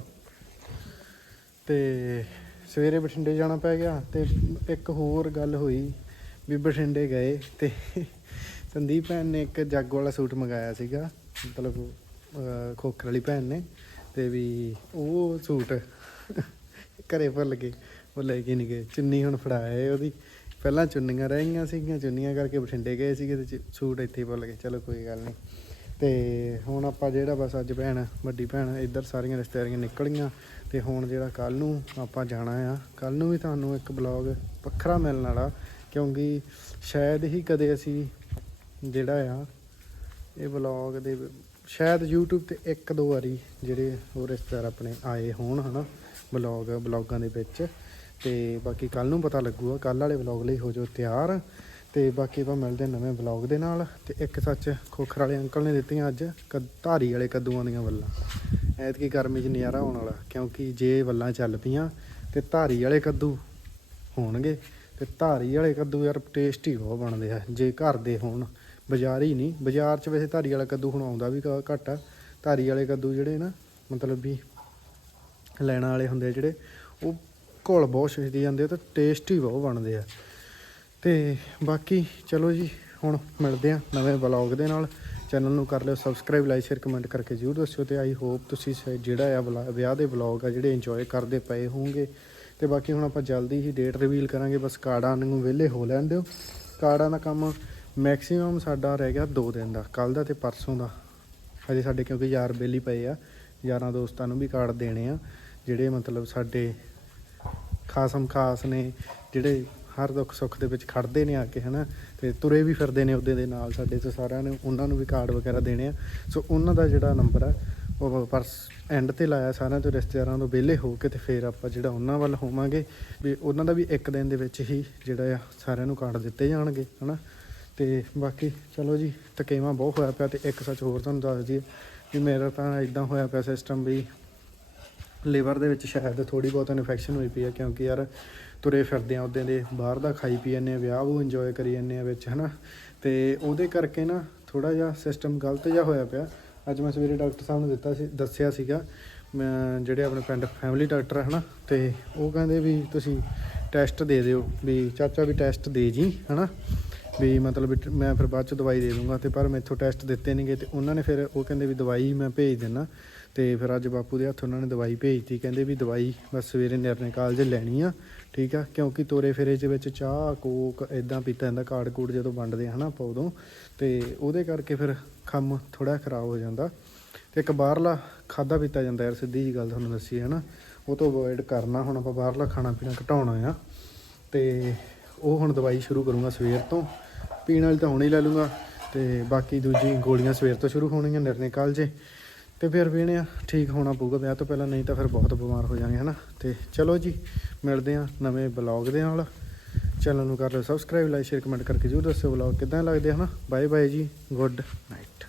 ਤੇ ਸਵੇਰੇ ਬਠਿੰਡੇ ਜਾਣਾ ਪੈ ਗਿਆ ਤੇ ਇੱਕ ਹੋਰ ਗੱਲ ਹੋਈ ਵੀ ਬਠਿੰਡੇ ਗਏ ਤੇ ਸੰਦੀਪ ਭੈਣ ਨੇ ਇੱਕ ਜੱਗ ਵਾਲਾ ਸੂਟ ਮੰਗਾਇਆ ਸੀਗਾ, ਮਤਲਬ ਖੋਖਰ ਵਾਲੀ ਭੈਣ ਨੇ ਤੇ ਵੀ ਉਹ ਸੂਟ ਘਰੇ ਭੁੱਲ ਗਏ, ਉਹ ਲੈ ਕੇ ਨਹੀਂ ਗਏ, ਚੁੰਨੀ ਹੁਣ ਫੜਾਏ ਉਹਦੀ। ਪਹਿਲਾਂ ਚੁੰਨੀਆਂ ਰਹਿ ਗਈਆਂ ਸੀਗੀਆਂ, ਚੁੰਨੀਆਂ ਕਰਕੇ ਬਠਿੰਡੇ ਗਏ ਸੀਗੇ ਤੇ ਚ- ਸੂਟ ਇੱਥੇ ਹੀ ਭੁੱਲ ਗਏ, ਚਲੋ ਕੋਈ ਗੱਲ ਨਹੀਂ। ਤੇ ਹੁਣ ਆਪਾਂ ਜਿਹੜਾ ਬਸ ਅੱਜ ਭੈਣ, ਵੱਡੀ ਭੈਣ, ਇੱਧਰ ਸਾਰੀਆਂ ਰਿਸ਼ਤੇਦਾਰੀਆਂ ਨਿਕਲੀਆਂ ਤੇ ਹੁਣ ਜਿਹੜਾ ਕੱਲ ਨੂੰ ਆਪਾਂ ਜਾਣਾ ਆ ਕੱਲ ਨੂੰ ਵੀ ਤੁਹਾਨੂੰ ਇੱਕ ਬਲੌਗ ਵੱਖਰਾ ਮਿਲਣ ਵਾਲਾ, ਕਿਉਂਕਿ ਸ਼ਾਇਦ ਹੀ ਕਦੇ ਅਸੀਂ ਜਿਹੜਾ ਆ, ਇਹ ਬਲੌਗ ਦੇ ਸ਼ਾਇਦ YouTube ਤੇ ਇੱਕ ਦੋ ਵਾਰੀ ਜਿਹੜੇ ਹੋਰ ਰਿਸ਼ਤੇਦਾਰ ਆਪਣੇ ਆਏ ਹੋਣ, ਹਨਾ ਬਲੌਗ ਬਲੌਗਾਂ ਦੇ ਵਿੱਚ, ਤੇ ਬਾਕੀ ਕੱਲ ਨੂੰ ਪਤਾ ਲੱਗੂਗਾ ਕੱਲ ਵਾਲੇ ਬਲੌਗ ਲਈ ਹੋ ਜਾਓ ਤਿਆਰ, ਤੇ ਬਾਕੀ ਆਪਾਂ ਮਿਲਦੇ ਹਾਂ ਨਵੇਂ ਬਲੌਗ ਦੇ ਨਾਲ, ਤੇ ਇੱਕ ਸੱਚ ਖੋਖਰ ਵਾਲੇ ਅੰਕਲ ਨੇ ਦਿੱਤੀਆਂ ਅੱਜ ਕ- ਧਾਰੀ ਵਾਲੇ ਕੱਦੂਆਂ ਦੀਆਂ ਵੱਲਾਂ। ਐਤਕੀ ਗਰਮੀ 'ਚ ਨਜ਼ਾਰਾ ਆਉਣ ਵਾਲਾ, ਕਿਉਂਕਿ ਜੇ ਵੱਲਾਂ ਚੱਲ ਪਈਆਂ ਤੇ ਧਾਰੀ ਵਾਲੇ ਕੱਦੂ ਹੋਣਗੇ। ਤੇ ਧਾਰੀ ਵਾਲੇ ਕੱਦੂ ਯਾਰ ਟੇਸਟੀ ਬਹੁਤ ਬਣਦੇ ਆ, ਜੇ ਘਰ ਦੇ ਹੋਣ। ਬਾਜ਼ਾਰ ਹੀ ਨਹੀਂ, ਬਾਜ਼ਾਰ 'ਚ ਵੈਸੇ ਧਾਰੀ ਵਾਲਾ ਕੱਦੂ ਹੁਣ ਆਉਂਦਾ ਵੀ ਘੱਟ ਆ। ਧਾਰੀ ਵਾਲੇ ਕੱਦੂ ਜਿਹੜੇ ਨਾ, ਮਤਲਬ ਵੀ ਲੈਣ ਵਾਲੇ ਹੁੰਦੇ ਆ ਜਿਹੜੇ, ਉਹ ਘੋਲ ਬਹੁਤ ਛੇਤੀ ਜਾਂਦੇ ਆ, ਤੇ ਟੇਸਟੀ ਬਹੁਤ ਬਣਦੇ ਆ। ਤੇ ਬਾਕੀ ਚਲੋ ਜੀ, ਹੁਣ ਮਿਲਦੇ ਆ ਨਵੇਂ ਬਲੌਗ ਦੇ ਨਾਲ। ਚੈਨਲ ਨੂੰ ਕਰ ਲਿਓ ਸਬਸਕ੍ਰਾਈਬ ਲਾਈਕ ਸ਼ੇਅਰ ਕਮੈਂਟ ਕਰਕੇ ਜ਼ਰੂਰ ਦੱਸਿਓ ਤੇ ਆਈ ਹੋਪ ਤੁਸੀਂ ਸ- ਜਿਹੜਾ ਆ ਬਲਾ- ਵਿਆਹ ਦੇ ਬਲੌਗ ਆ ਜਿਹੜੇ ਇੰਜੋਏ ਕਰਦੇ ਪਏ ਹੋਵੋਗੇ। ਤੇ ਬਾਕੀ ਹੁਣ ਆਪਾਂ ਜਲਦੀ ਹੀ ਡੇਟ ਰਿਵੀਲ ਕਰਾਂਗੇ, ਬਸ ਕਾਰਡਾਂ ਨੂੰ ਵਿਹਲੇ ਹੋ ਲੈਣ ਦਿਓ। ਕਾਰਡਾਂ ਦਾ ਕੰਮ ਮੈਕਸਿਮਮ ਸਾਡਾ ਰਹਿ ਗਿਆ 2 ਦਿਨ ਦਾ ਕੱਲ ਦਾ ਤੇ ਪਰਸੋਂ ਦਾ। ਹਜੇ ਸਾਡੇ ਕਿਉਂਕਿ ਯਾਰ ਬੇਲੀ ਪਏ ਆ, ਯਾਰਾਂ ਦੋਸਤਾਂ ਨੂੰ ਵੀ ਕਾਰਡ ਦੇਣੇ ਆ, ਜਿਹੜੇ ਮਤਲਬ ਸਾਡੇ ਖਾਸਮ ਖਾਸ ਨੇ, ਜਿਹੜੇ ਹਰ ਦੁੱਖ ਸੁੱਖ ਦੇ ਵਿੱਚ ਖੜਦੇ ਨੇ ਆ ਕੇ, ਹਨਾ? ਤੇ ਤੁਰੇ ਵੀ ਫਿਰਦੇ ਨੇ ਉਹਦੇ ਦੇ ਨਾਲ ਸਾਡੇ ਤੇ ਸਾਰਿਆਂ ਨੇ, ਉਹਨਾਂ ਨੂੰ ਵੀ ਕਾਰਡ ਵਗੈਰਾ ਦੇਣੇ ਆ। ਸੋ ਉਹਨਾਂ ਦਾ ਜਿਹੜਾ ਨੰਬਰ ਆ, ਉਹ ਪਰਸ ਐਂਡ ਤੇ ਲਾਇਆ ਸਾਰਿਆਂ ਤੋਂ ਰਿਸ਼ਤੇਦਾਰਾਂ ਤੋਂ ਵਿਹਲੇ ਹੋ ਕੇ ਤੇ ਫਿਰ ਆਪਾਂ ਜਿਹੜਾ ਉਹਨਾਂ ਵੱਲ ਹੋਵਾਂਗੇ। ਵੀ ਉਹਨਾਂ ਦਾ ਵੀ ਇੱਕ ਦਿਨ ਦੇ ਵਿੱਚ ਹੀ ਜਿਹੜਾ ਆ, ਸਾਰਿਆਂ ਨੂੰ ਕਾਰਡ ਦਿੱਤੇ ਜਾਣਗੇ, ਹਨਾ? ਤੇ ਬਾਕੀ ਚਲੋ ਜੀ ਤਕੇਵਾ ਬਹੁਤ ਹੋਇਆ ਪਿਆ ਤੇ ਇੱਕ ਸੱਚ ਹੋਰ ਤੁਹਾਨੂੰ ਦੱਸ ਦਈਏ, ਵੀ ਮੇਰਾ ਤਾਂ ਇਦਾਂ ਹੋਇਆ ਪਿਆ ਸਿਸਟਮ ਵੀ ਲਿਵਰ ਦੇ ਵਿੱਚ ਸ਼ਾਇਦ ਥੋੜੀ ਬਹੁਤ ਇਨਫੈਕਸ਼ਨ ਹੋਈ ਪਈ ਆ, ਕਿਉਂਕਿ ਯਾਰ ਤੁਰੇ ਫਿਰਦੇ ਆ ਉਦੋਂ ਦੇ ਬਾਹਰ ਦਾ ਖਾਈ ਪੀ ਜਾਂਦੇ ਆ, ਵਿਆਹ ਉਹ ਇੰਜੋਏ ਕਰੀ ਜਾਂਦੇ ਆ ਵਿੱਚ, ਹਨਾ? ਤੇ ਉਹਦੇ ਕਰਕੇ ਨਾ ਥੋੜਾ ਜਿਹਾ ਸਿਸਟਮ ਗਲਤ ਜਿਹਾ ਹੋਇਆ ਪਿਆ। ਅੱਜ ਮੈਂ ਸਵੇਰੇ ਡਾਕਟਰ ਸਾਹਿਬ ਨੂੰ ਦਿੱਤਾ ਸੀ, ਦੱਸਿਆ ਸੀਗਾ ਮੈਂ ਜਿਹੜੇ ਆਪਣੇ ਪਿੰਡ ਫੈਮਿਲੀ ਡਾਕਟਰ ਹੈ ਹਨਾ? ਤੇ ਉਹ ਕਹਿੰਦੇ ਵੀ ਤੁਸੀਂ ਟੈਸਟ ਦੇ ਦਿਓ, ਵੀ ਚਾਚਾ ਵੀ ਟੈਸਟ ਦੇ ਜੀ, ਹਨਾ? ਵੀ ਮਤਲਬ ਮੈਂ ਫਿਰ ਬਾਅਦ ਚ ਦਵਾਈ ਦੇ ਦੂੰਗਾ, ਤੇ ਪਰ ਮੈਥੋਂ ਟੈਸਟ ਦਿੱਤੇ ਨਹੀਂਗੇ ਤੇ ਉਹਨਾਂ ਨੇ ਫਿਰ ਉਹ ਕਹਿੰਦੇ ਵੀ ਦਵਾਈ ਮੈਂ ਭੇਜ ਦਿੰਨਾ। ਤੇ ਫਿਰ ਅੱਜ ਬਾਪੂ ਦੇ ਹੱਥ ਉਹਨਾਂ ਨੇ ਦਵਾਈ ਭੇਜਤੀ, ਕਹਿੰਦੇ ਵੀ ਦਵਾਈ ਬਸ ਸਵੇਰੇ ਨਿਰਣੇ ਕਾਲਜ ਲੈਣੀ ਆ, ਠੀਕ ਆ? ਕਿਉਂਕਿ ਤੋਰੇ ਫੇਰੇ ਦੇ ਵਿੱਚ ਚਾਹ, ਕੋਕ ਇਦਾਂ ਪੀਤਾ ਜਾਂਦਾ ਕਾਰਡ ਕੂੜ ਜਦੋਂ ਵੰਡਦੇ ਆ ਹਨਾ ਆਪਾਂ ਉਦੋਂ, ਤੇ ਉਹਦੇ ਕਰਕੇ ਫਿਰ ਕੰਮ ਥੋੜਾ ਖਰਾਬ ਹੋ ਜਾਂਦਾ। ਤੇ ਇੱਕ ਬਾਹਰਲਾ ਖਾਦਾ ਪੀਤਾ ਜਾਂਦਾ ਯਾਰ, ਸਿੱਧੀ ਜੀ ਗੱਲ ਤੁਹਾਨੂੰ ਦੱਸੀ ਹੈ ਨਾ, ਉਹ ਤੋਂ ਅਵੋਇਡ ਕਰਨਾ ਹੁਣ ਆਪਾਂ ਬਾਹਰਲਾ ਖਾਣਾ ਪੀਣਾ ਘਟਾਉਣਾ ਆ। ਤੇ ਉਹ ਹੁਣ ਦਵਾਈ ਸ਼ੁਰੂ ਕਰੂੰਗਾ ਸਵੇਰ ਤੋਂ, ਪੀਣ ਵਾਲੀ ਤਾਂ ਹੁਣੇ ਹੀ ਲੈ ਲੂੰਗਾ, ਤੇ ਬਾਕੀ ਦੂਜੀ ਗੋਲੀਆਂ ਸਵੇਰ ਤੋਂ ਸ਼ੁਰੂ ਹੋਣਗੀਆਂ ਨਿਰਣੇ ਕਾਲ ਤੇ ਫਿਰ ਵੇਣੇ ਆ ਠੀਕ ਹੋਣਾ ਪਊਗਾ, ਵਿਆਹ ਤੋਂ ਪਹਿਲਾਂ ਨਹੀਂ ਤਾਂ ਫਿਰ ਬਹੁਤ ਬਿਮਾਰ ਹੋ ਜਾਵਾਂਗੇ, ਹਨਾ? ਤੇ ਚਲੋ ਜੀ, ਮਿਲਦੇ ਆ ਨਵੇਂ ਬਲੌਗ ਦੇ ਨਾਲ। ਚੈਨਲ ਨੂੰ ਕਰ ਲਿਓ ਸਬਸਕ੍ਰਾਈਬ ਲਾਈਕ ਸ਼ੇਅਰ ਕਮੈਂਟ ਕਰਕੇ ਜ਼ਰੂਰ ਦੱਸਿਓ ਬਲੌਗ ਕਿਦਾਂ ਲੱਗਦੇ ਹਨਾ? ਬਾਏ ਬਾਏ ਜੀ ਗੁੱਡ ਨਾਈਟ